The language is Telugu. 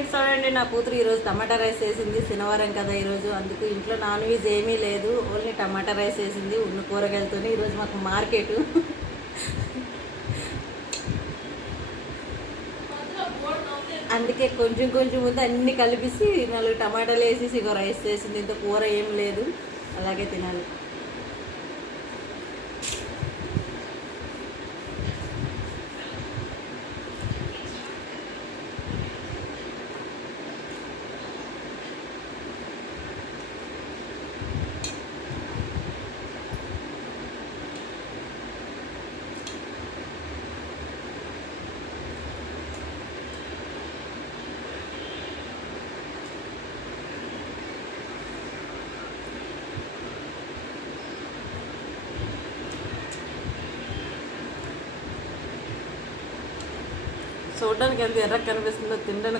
ఫ్రెండ్స్, చూడండి నా కూతురు ఈరోజు టమాటా రైస్ వేసింది. శనివారం కదా ఈరోజు, అందుకు ఇంట్లో నాన్ వెజ్ ఏమీ లేదు, ఓన్లీ టమాటా రైస్ వేసింది ఉన్న కూరగాయలతో. ఈరోజు మాకు మార్కెట్, అందుకే కొంచెం కొంచెం ముందు అన్ని కలిపేసి 4 టమాటాలు వేసేసి ఇగో రైస్ వేసింది. ఇంత కూర ఏం లేదు, అలాగే తినాలి. చూడడానికి ఎంత ఎర్రగా కనిపిస్తుందో, తినడానికి